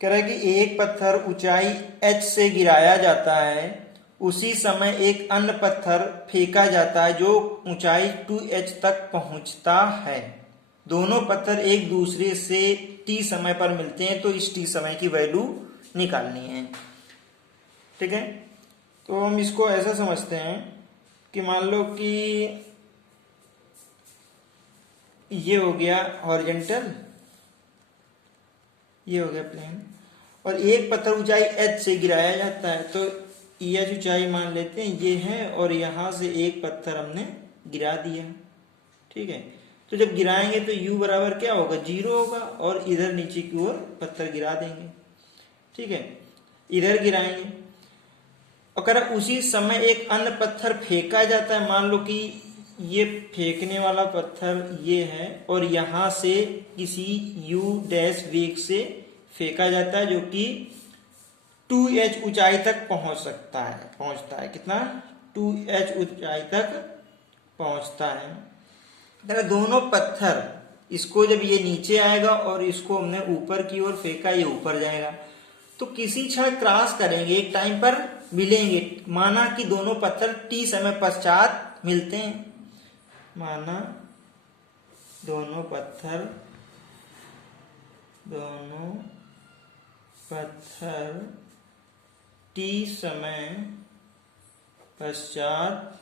कह रहा है कि एक पत्थर ऊंचाई h से गिराया जाता है, उसी समय एक अन्य पत्थर फेंका जाता है जो ऊंचाई 2h तक पहुंचता है। दोनों पत्थर एक दूसरे से t समय पर मिलते हैं, तो इस t समय की वैल्यू निकालनी है। ठीक है, तो हम इसको ऐसा समझते हैं कि मान लो कि ये हो गया हॉरिजॉन्टल, ये हो गया प्लेन, और एक पत्थर ऊंचाई h से गिराया जाता है, तो h ऊंचाई मान लेते हैं ये है, और यहां से एक पत्थर हमने गिरा दिया। ठीक है, तो जब गिराएंगे तो u बराबर क्या होगा, 0 होगा, और इधर नीचे की ओर पत्थर गिरा देंगे। ठीक है, इधर गिराएंगे, और अगर उसी समय एक अन्य पत्थर फेंका जाता है, मान लो कि ये फेंकने वाला पत्थर ये है, और यहां से किसी u डैश वेग से फेंका जाता है जो कि 2h ऊंचाई तक पहुंचता है। कितना, 2h ऊंचाई तक पहुंचता है। दोनों पत्थर, इसको जब ये नीचे आएगा और इसको हमने ऊपर की ओर फेंका, ये ऊपर जाएगा, तो किसी क्षण क्रॉस करेंगे, एक टाइम पर मिलेंगे। माना कि दोनों पत्थर t समय पश्चात मिलते हैं, माना दोनों पत्थर t समय पश्चात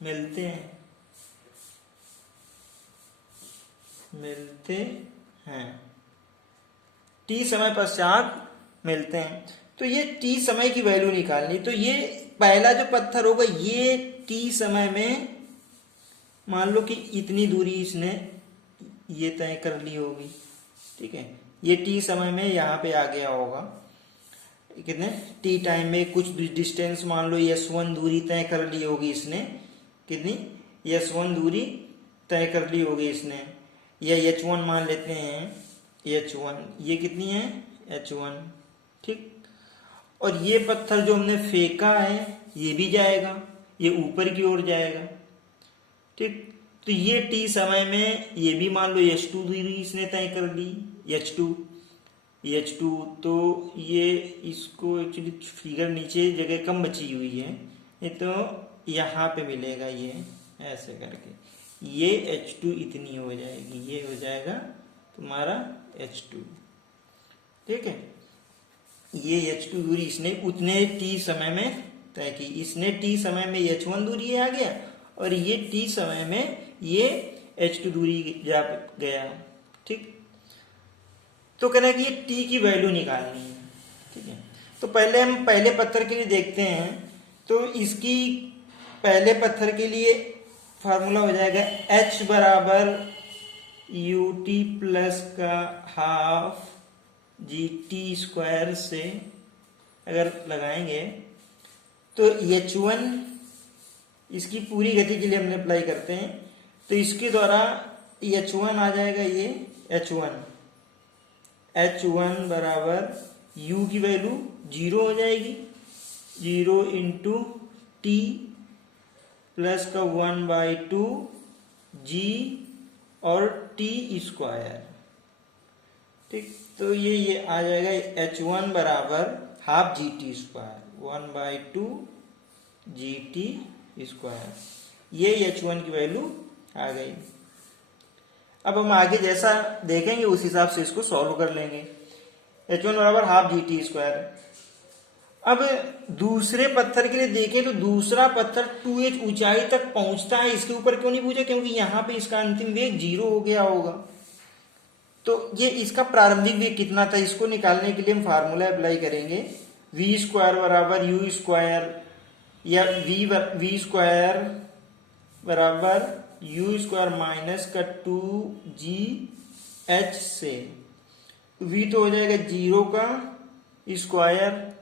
मिलते हैं t समय पश्चात मिलते हैं। तो ये t समय की वैल्यू निकालनी, तो ये पहला जो पत्थर होगा ये t समय में मान लो कि इतनी दूरी इसने ये तय कर ली होगी। ठीक है, ये t समय में यहाँ पे आ गया होगा, कितने t टाइम में कुछ डिस्टेंस, मान लो s1 दूरी तय कर ली होगी इसने, कितनी s1 दूरी तय कर ली होगी इसने, या h1 मान लेते हैं, h1 ये कितनी है, h1। ठीक, और ये पत्थर जो हमने फेंका है ये भी जाएगा, ये ऊपर की ओर जाएगा। ठीक, तो ये t समय में ये भी मान लो h2 दूरी इसने तय कर ली, h2, तो ये इसको एक्चुअली फिगर नीचे जगह कम बची हुई है, ये तो यहाँ पे मिलेगा, ये ऐसे करके ये h2 इतनी हो जाएगी, ये हो जाएगा तुम्हारा h2। ठीक है, ये h2 दूरी इसने उतने t समय में तय की, इसने t समय में h1 दूरी आ गया, और ये t समय में ये h2 दूरी जा गया। ठीक, तो कहना है कि ये t की वैल्यू निकालनी है। ठीक है, तो पहले हम पहले पत्थर के लिए देखते हैं, तो इसकी पहले पत्थर के लिए फार्मूला हो जाएगा h बराबर ut प्लस का हाफ gt स्क्वायर से अगर लगाएंगे तो h1 इसकी पूरी गति के लिए हमने अप्लाई करते हैं, तो इसके द्वारा h1 आ जाएगा, ये h1 बराबर u की वैल्यू 0 हो जाएगी, 0 इंटू t प्लस का 1/2 g और t स्क्वायर। ठीक, तो ये आ जाएगा h1 बराबर half gt square, 1/2 gt square, ये h1 की वैल्यू आ गई। अब हम आगे जैसा देखेंगे उस हिसाब से इसको सॉल्व कर लेंगे। h1 बराबर हाफ gt स्क्वायर। अब दूसरे पत्थर के लिए देखें तो दूसरा पत्थर 2h ऊंचाई तक पहुंचता है, इसके ऊपर क्यों नहीं पूछा, क्योंकि यहां पे इसका अंतिम वेग 0 हो गया होगा। तो ये इसका प्रारंभिक वेग कितना था, इसको निकालने के लिए हम फार्मूला अप्लाई करेंगे, v स्क्वायर बराबर u स्क्वायर, या v स्क्वायर बराबर u स्क्वायर माइनस का 2gh से, v तो हो जाएगा 0 का स्क्वायर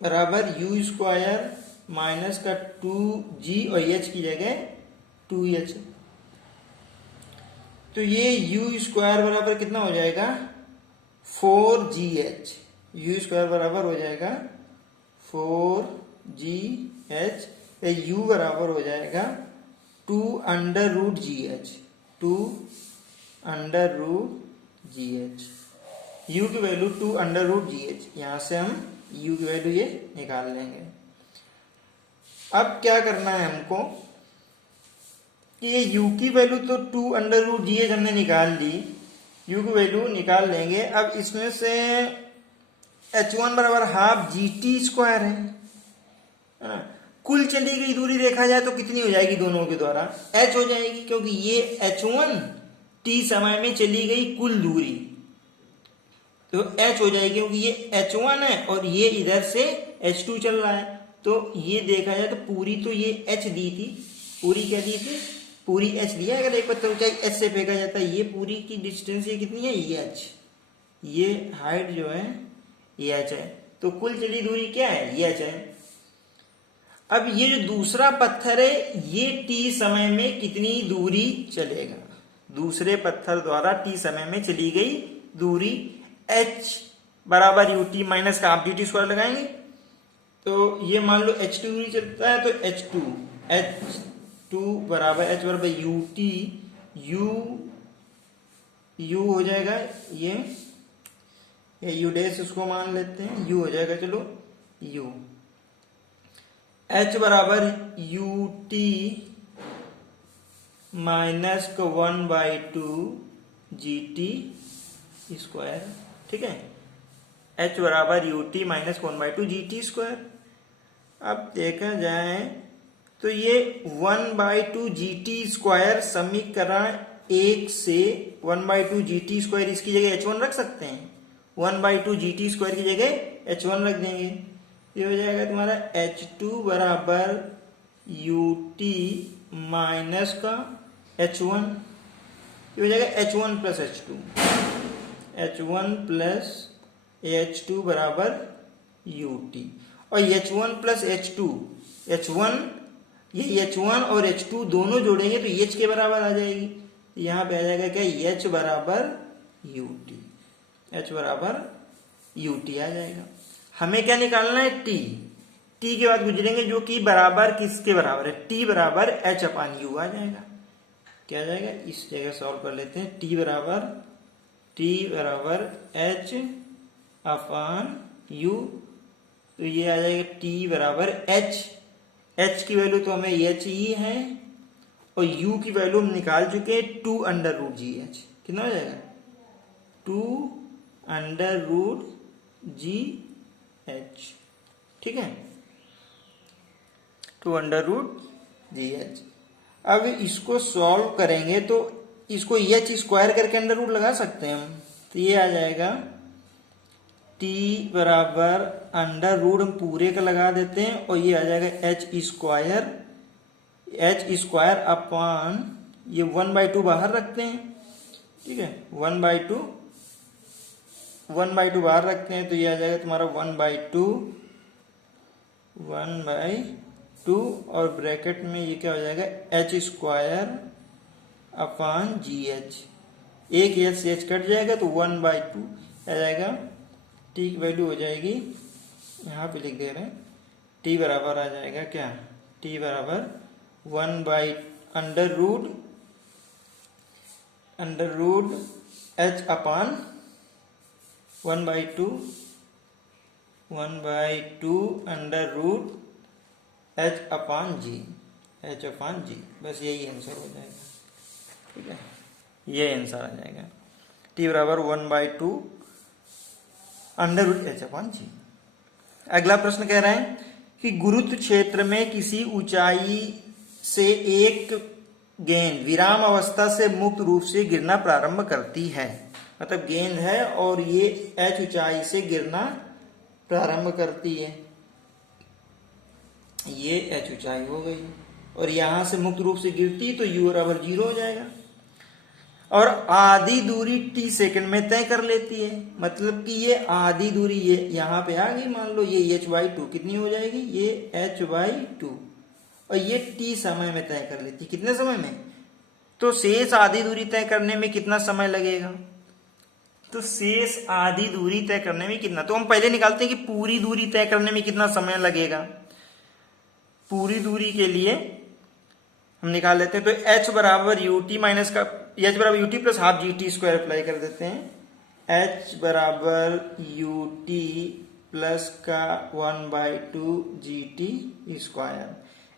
बराबर u स्क्वायर माइनस का 2g और h की जगह 2h, तो ये u स्क्वायर बराबर कितना हो जाएगा 4gh, u स्क्वायर बराबर हो जाएगा 4gh, u बराबर हो जाएगा 2√gh, 2√gh। u की वैल्यू 2√gh, यहां से हम u की वैल्यू ये निकाल लेंगे। अब क्या करना है हमको कि ये u की वैल्यू तो 2√gh हमने निकाल ली, u की वैल्यू निकाल लेंगे। अब इसमें से h1 बराबर हाफ GT² है ना। कुल चली गई दूरी देखा जाए तो कितनी हो जाएगी दोनों के द्वारा, h हो जाएगी, क्योंकि ये h1 t समय में चली गई कुल दूरी, तो h हो जाएगी, क्योंकि ये h1 है और ये इधर से h2 चल रहा है। तो ये देखा जाए तो पूरी तो ये h दी थी, पूरी क्या दी थी, पूरी h दिया है। अगर एक पत्थर ऊंचाई h से फेंका जाता है, ये पूरी की डिस्टेंस ये कितनी है, ये h, ये हाइट जो है ये h है, तो कुल चली दूरी क्या है, ये h है। अब ये जो दूसरा पत्थर है ये t समय में कितनी दूरी चलेगा, दूसरे पत्थर द्वारा t समय में चली गई दूरी h बराबर ut माइनस का हाफ GT² लगाएंगे। तो ये मान लो h2 दूरी चलता है, तो h2 बराबर h बराबर ut, u हो जाएगा ये u डैश उसको मान लेते हैं, u हो जाएगा, चलो u, h बराबर ut माइनस का 1/2 GT², ठीक है, h बराबर ut माइनस 1/2 GT²। अब देखा जाए तो ये 1/2 GT² समीकरण 1 से 1/2 GT² इसकी जगह h1 रख सकते हैं, 1/2 GT² की जगह h1 रख देंगे। ये हो जाएगा तुम्हारा h2 बराबर ut माइनस का h1, ये हो जाएगा h1 plus h2, h1 plus h2 बराबर ut, और h1 प्लस h2, h1 ये h1 और h2 दोनों जोड़ेंगे तो h के बराबर आ जाएगी। यहाँ पे आ जाएगा क्या, h बराबर ut, h बराबर ut आ जाएगा। हमें क्या निकालना है, t, t के बाद गुजरेंगे जो कि बराबर किसके बराबर है, t बराबर h अपान u आ जाएगा। क्या आ जाएगा, इस जगह सॉल्व कर लेते हैं, t बराबर h अपान u, तो ये आ जाएगा t बराबर h की वैल्यू तो हमें h ही है और u की वैल्यू हम निकाल चुके हैं 2√gh, कितना हो जाएगा 2√gh, ठीक है, 2√gh। अब इसको सॉल्व करेंगे तो इसको h² करके अंडर रूट लगा सकते हैं हम, तो ये आ जाएगा t बराबर अंडर रूट हम पूरे का लगा देते हैं और ये आ जाएगा h² अपान ये 1/2 बाहर रखते हैं, ठीक है, 1/2 बाहर रखते हैं तो ये आ जाएगा तुम्हारा 1/2 और ब्रैकेट में ये क्या हो जाएगा h² अपान gh, एक h से h कट जाएगा तो 1/2 आ जाएगा। t की वैल्यू हो जाएगी, यहाँ पे लिख दे रहे हैं, t बराबर आ जाएगा क्या, t बराबर 1/√h अपान 1/2 √h अपान g, बस यही आंसर हो जाएगा, ठीक है, ये आंसर आ जाएगा, t बराबर 1/2 √h अपान g। अगला प्रश्न कह रहे हैं कि गुरुत्व क्षेत्र में किसी ऊंचाई से एक गेंद विराम अवस्था से मुक्त रूप से गिरना प्रारंभ करती है, मतलब गेंद है और ये h ऊंचाई से गिरना प्रारंभ करती है, ये h ऊंचाई हो गई और यहां से मुक्त रूप से गिरती तो u बराबर 0 हो जाएगा और आधी दूरी t सेकंड में तय कर लेती है, मतलब कि ये आधी दूरी ये यहाँ पे आ गई, मान लो ये h/2 कितनी हो जाएगी, ये h/2 और ये t समय में तय कर लेती है, कितने समय में, तो शेष आधी दूरी तय करने में कितना समय लगेगा, तो शेष आधी दूरी तय करने में कितना, तो हम पहले निकालते हैं कि पूरी दूरी तय करने में कितना समय लगेगा। पूरी दूरी के लिए हम निकाल लेते हैं, तो h बराबर ut माइनस का h बराबर ut plus half GT² apply कर देते हैं, h बराबर यू टी प्लस का 1/2 जी टी स्क्वायर।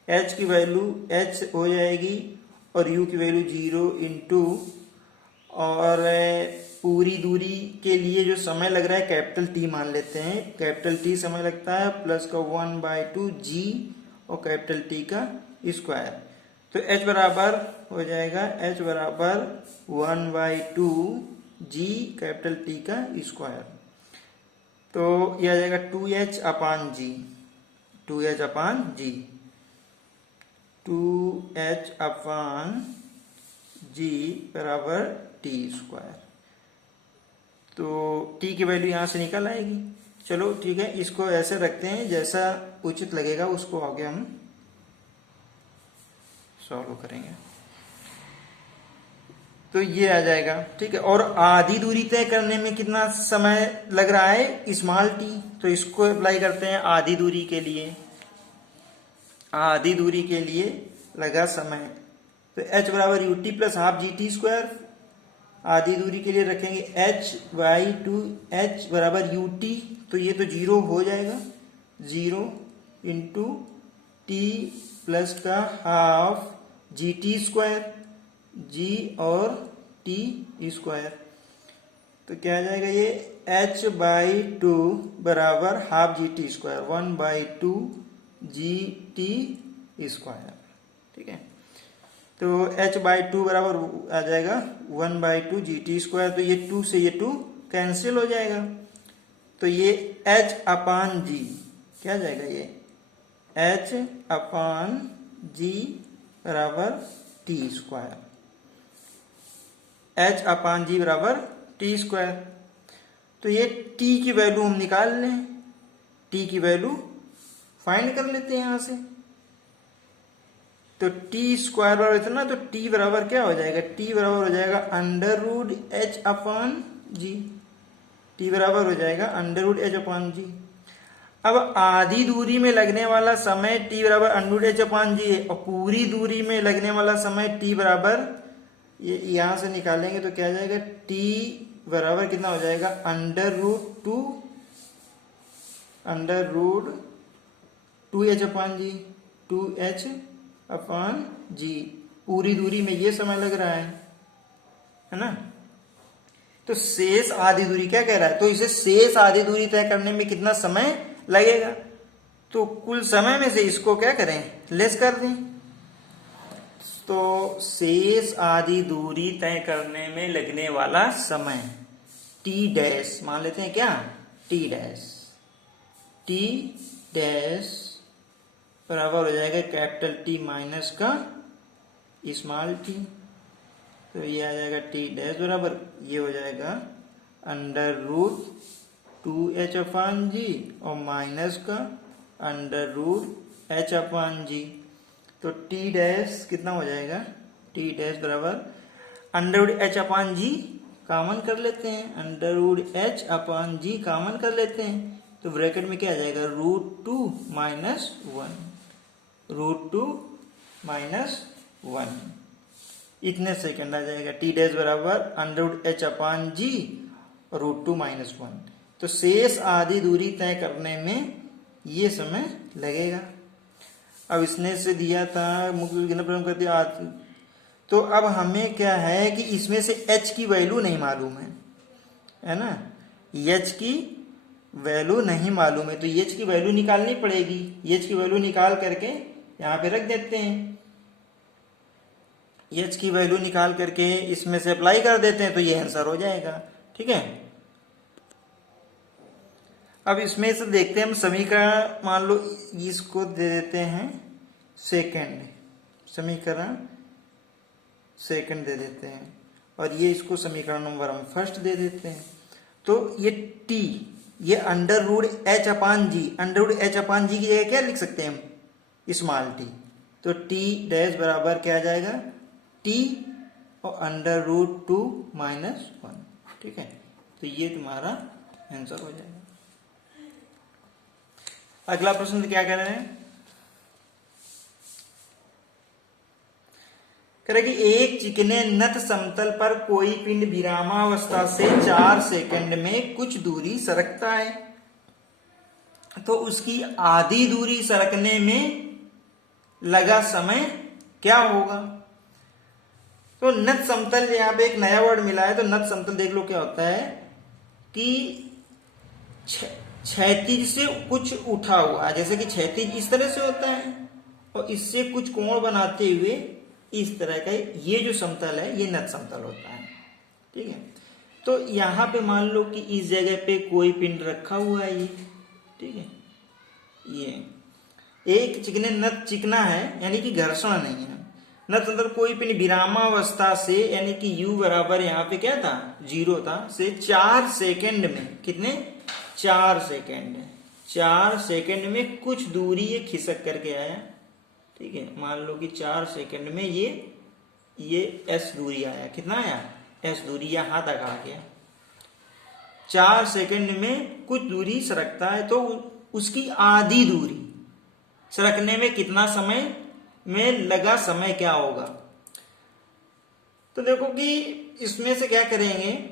h की वैल्यू h हो जाएगी और u की वैल्यू 0 इंटू, और पूरी दूरी के लिए जो समय लग रहा है कैपिटल टी मान लेते हैं, कैपिटल टी समय लगता है प्लस का 1/2 जी और कैपिटल टी का स्क्वायर। तो h बराबर हो जाएगा h बराबर 1/2 जी कैपिटल टी का स्क्वायर। तो यह आ जाएगा 2h अपान जी, 2h अपान जी, 2h अपान जी बराबर टी स्क्वायर। तो t की वैल्यू यहां से निकल आएगी। चलो ठीक है, इसको ऐसे रखते हैं, जैसा उचित लगेगा उसको आगे हम सॉल्व करेंगे। तो ये आ जाएगा, ठीक है। और आधी दूरी तय करने में कितना समय लग रहा है, स्मॉल टी, तो इसको अप्लाई करते हैं आधी दूरी के लिए। आधी दूरी के लिए लगा समय, तो h बराबर U T plus half G T square. आधी दूरी के लिए रखेंगे h/2, h बराबर यू टी, तो ये तो 0 हो जाएगा, 0 इंटू टी प्लस का हाफ जी टी स्क्वायर, जी और टी स्क्वायर। तो क्या आ जाएगा ये h/2 बराबर half G T square, 1/2 G T square, ठीक है। तो h/2 बराबर आ जाएगा 1/2 जी टी स्क्वायर। तो ये 2 से ये 2 कैंसिल हो जाएगा, तो ये h अपान जी क्या आ जाएगा, ये h अपान जी बराबर टी स्क्वायर, h अपान जी बराबर टी स्क्वायर। तो ये t की वैल्यू हम निकाल लें, t की वैल्यू फाइंड कर लेते हैं यहां से। तो टी स्क्वायर बराबर इतना, तो t बराबर क्या हो जाएगा, t बराबर हो जाएगा अंडर रूट h अपान जी, t बराबर हो जाएगा अंडर रूट h अपान जी। अब आधी दूरी में लगने वाला समय t बराबर अंडर रूट h अपान जी है, और पूरी दूरी में लगने वाला समय t बराबर, ये यहां से निकालेंगे तो क्या आ जाएगा, t बराबर कितना हो जाएगा, अंडर रूट 2h अपान जी, 2h अपान जी। पूरी दूरी में ये समय लग रहा है ना। तो शेष आधी दूरी क्या कह रहा है, तो इसे शेष आधी दूरी तय करने में कितना समय लगेगा, तो कुल समय में से इसको क्या करें, लेस कर दें। तो शेष आधी दूरी तय करने में लगने वाला समय t डैश मान लेते हैं, क्या t डैश बराबर हो जाएगा कैपिटल T माइनस का स्मॉल t। तो ये आ जाएगा t डैश बराबर, ये हो जाएगा अंडर रूट 2h अपान जी और माइनस का अंडर रूट h अपान जी। तो t डैश कितना हो जाएगा, t डैश बराबर अंडर रूट h अपान जी कॉमन कर लेते हैं, अंडर रूट h अपान जी कॉमन कर लेते हैं। तो ब्रैकेट में क्या आ जाएगा, √2 माइनस 1, √2 माइनस 1, इतने सेकंड आ जाएगा। t डैश बराबर अंडर रूट h अपान जी और √2 माइनस 1। तो शेष आधी दूरी तय करने में ये समय लगेगा। अब इसने से दिया था मुख्य प्रश्न कर दिया, तो अब हमें क्या है कि इसमें से h की वैल्यू नहीं मालूम है ना, h की वैल्यू नहीं मालूम है, तो h की वैल्यू निकालनी पड़ेगी। h की वैल्यू निकाल करके यहां पे रख देते हैं, h की वैल्यू निकाल करके इसमें से अप्लाई कर देते हैं, तो ये आंसर हो जाएगा, ठीक है। अब इसमें से देखते हैं हम समीकरण, मान लो इसको दे देते हैं सेकंड, समीकरण सेकंड दे देते हैं, और ये इसको समीकरण नंबर हम फर्स्ट दे देते हैं। तो ये t, ये अंडर रूट h अपान जी, अंडर रूट h अपान जी की जगह क्या लिख सकते हैं हम, स्मॉल t। तो t डैश बराबर क्या आ जाएगा, t और अंडर रूट 2 माइनस 1, ठीक है। तो ये तुम्हारा आंसर हो जाएगा। अगला प्रश्न क्या कह रहे हैं, कह रहा है कि एक चिकने नत समतल पर कोई पिंड विरामावस्था से 4 सेकंड में कुछ दूरी सरकता है, तो उसकी आधी दूरी सरकने में लगा समय क्या होगा। तो नत समतल, यहाँ पे एक नया वर्ड मिला है, तो नत समतल देख लो क्या होता है कि क्षैतिज से कुछ उठा हुआ, जैसे कि क्षैतिज इस तरह से होता है और इससे कुछ कोण बनाते हुए इस तरह का ये जो समतल है ये नत समतल होता है। ठीक है, तो यहां पे मान लो कि इस जगह पे कोई पिंड रखा हुआ है ये, ठीक है, ये एक चिकने नत चिकना है यानी कि घर्षण नहीं है। नत समतल कोई पिंड विरामावस्था से यानी कि u बराबर यहाँ पे क्या था 0 था से 4 सेकंड में, कितने 4 सेकंड, 4 सेकंड में कुछ दूरी ये खिसक करके आया। ठीक है, मान लो कि 4 सेकंड में ये s दूरी आया, कितना आया s दूरी, यहां तक आ गया। 4 सेकंड में कुछ दूरी सरकता है, तो उसकी आधी दूरी सरकने में कितना समय में लगा समय क्या होगा। तो देखो कि इसमें से क्या करेंगे,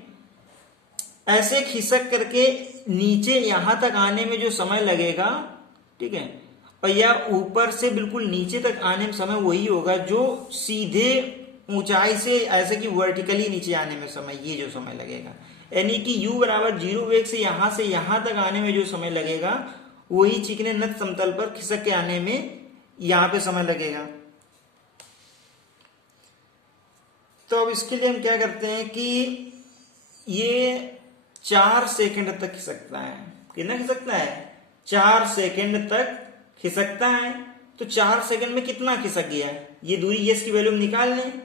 ऐसे खिसक करके नीचे यहां तक आने में जो समय लगेगा, ठीक है, और या ऊपर से बिल्कुल नीचे तक आने में समय वही होगा जो सीधे ऊंचाई से ऐसे कि वर्टिकली नीचे आने में समय, ये जो समय लगेगा, यानी कि u बराबर 0 वेग से यहां तक आने में जो समय लगेगा वही चिकने नत समतल पर खिसक के आने में यहां पे समय लगेगा। तो अब इसके लिए हम क्या करते हैं कि ये 4 सेकंड तक खिसकता है, कितना खिसकता है 4 सेकंड तक खिसकता है। तो 4 सेकंड में कितना खिसक गया है, ये दूरी s की वैल्यू निकाल लें,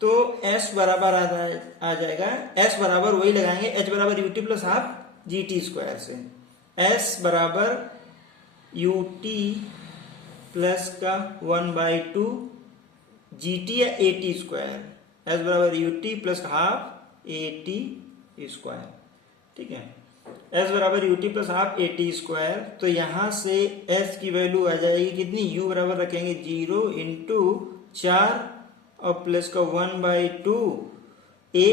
तो s बराबर आ जाएगा, s बराबर वही लगाएंगे h बराबर ut plus half gt square से, s बराबर ut प्लस का 1/2 gt या at स्क्वायर, s बराबर ut plus half at square. ठीक है, s बराबर ut plus half at square, तो यहां से s की वैल्यू आ जाएगी कितनी, u बराबर रखेंगे 0 इंटू 4 और प्लस का 1/2 a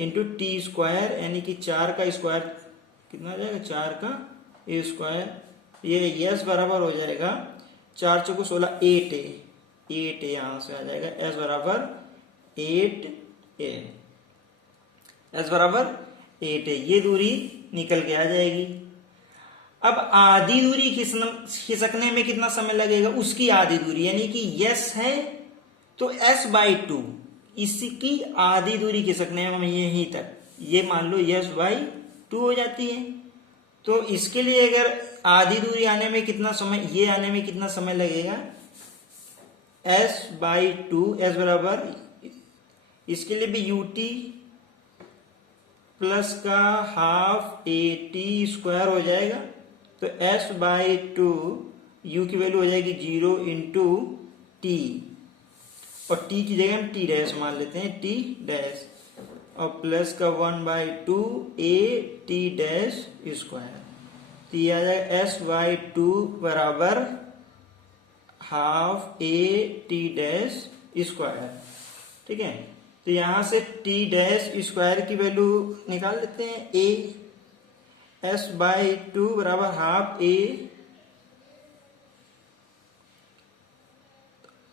इंटू टी स्क्वायर, यानी कि 4 का स्क्वायर कितना आ जाएगा 4 का a स्क्वायर, ये s बराबर हो जाएगा 4 चौको 16 8a यहां से आ जाएगा, s बराबर 8a, s बराबर 8a, ये दूरी निकल के आ जाएगी। अब आधी दूरी खिसकने में कितना समय लगेगा, उसकी आधी दूरी यानी कि s है तो s/2, इसकी आधी दूरी खिसकने में यहीं तक, ये मान लो s/2 हो जाती है। तो इसके लिए अगर आधी दूरी आने में कितना समय, ये आने में कितना समय लगेगा s/2, s बराबर इसके लिए भी ut प्लस का हाफ at स्क्वायर हो जाएगा, तो s/2 u की वैल्यू हो जाएगी 0 इंटू टी, और t की जगह हम t डैश मान लेते हैं, t डैश, और प्लस का 1/2 a t डैश स्क्वायर, तो ये आ जाएगा s/2 बराबर half a t dash square. ठीक है, तो यहां से t डैश स्क्वायर की वैल्यू निकाल लेते हैं, a s/2 बराबर हाफ a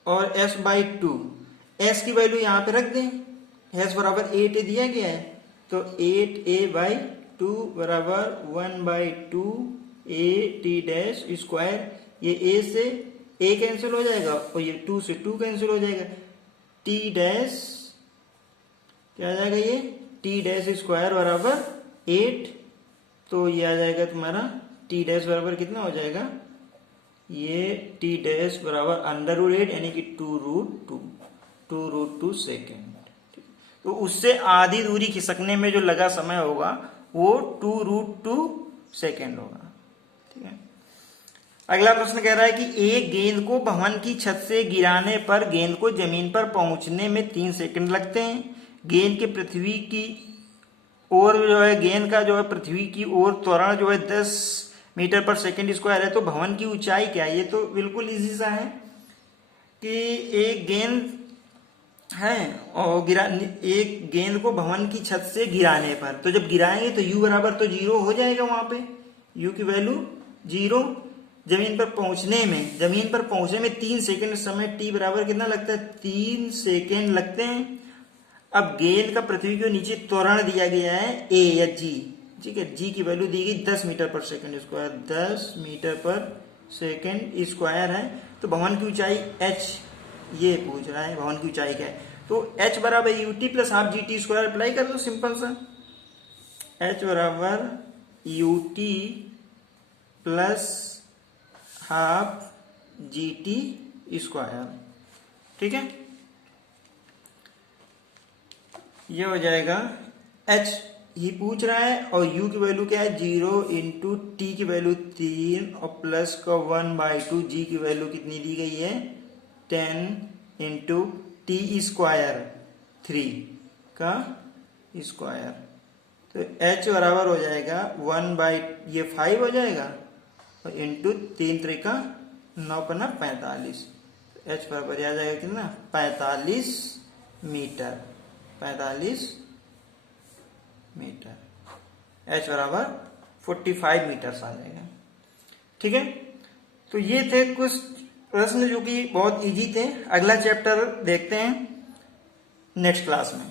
और s/2, s की वैल्यू यहां पे रख दें, s बराबर 8a दिया गया है, तो 8a/2 बराबर 1/2 a t डैश स्क्वायर, ये a से a कैंसिल हो जाएगा और ये 2 से 2 कैंसिल हो जाएगा, t डैश क्या आ जाएगा, ये t डैश स्क्वायर बराबर 8, तो ये आ जाएगा तुम्हारा t डैश बराबर कितना हो जाएगा, ये t डैश बराबर √8 यानी कि 2√2 सेकेंड। तो उससे आधी दूरी खिसकने में जो लगा समय होगा वो 2√2 सेकेंड होगा। ठीक है, अगला प्रश्न कह रहा है कि एक गेंद को भवन की छत से गिराने पर गेंद को जमीन पर पहुंचने में 3 सेकंड लगते हैं। गेंद के पृथ्वी की ओर जो है, गेंद का जो है पृथ्वी की ओर त्वरण जो है 10 मीटर पर सेकंड स्क्वायर है, तो भवन की ऊंचाई क्या है, ये तो बिल्कुल इजी सा है। कि एक गेंद है और एक गेंद को भवन की छत से गिराने पर, तो जब गिराएंगे तो u बराबर तो 0 हो जाएगा, वहां पे u की वैल्यू 0। जमीन पर पहुंचने में 3 सेकंड समय, t बराबर कितना लगता है, 3 सेकंड लगते हैं। अब गेंद का पृथ्वी के नीचे त्वरण दिया गया है a या g, ठीक है, g की वैल्यू दी गई 10 मीटर पर सेकंड स्क्वायर, 10 मीटर पर सेकंड स्क्वायर है। तो भवन की ऊंचाई h, ये पूछ रहा है भवन की ऊंचाई क्या है, तो h बराबर U T plus half G T square apply कर दो, सिंपल सा, h बराबर U T plus half G T square, ठीक है। ये हो जाएगा h ही पूछ रहा है और u की वैल्यू क्या है 0 इंटू टी की वैल्यू 3 और प्लस का 1/2, जी की वैल्यू कितनी दी गई है 10 इंटू टी स्क्वायर 3 का स्क्वायर, तो h बराबर हो जाएगा 1/5 हो जाएगा और इंटू 3 3 का 9 पन्ना 45, h बराबर आ जाएगा कितना 45 मीटर, 45 मीटर, h बराबर 45 मीटर आ जाएगा, ठीक है। तो ये थे कुछ प्रश्न जो कि बहुत इजी थे। अगला चैप्टर देखते हैं नेक्स्ट क्लास में।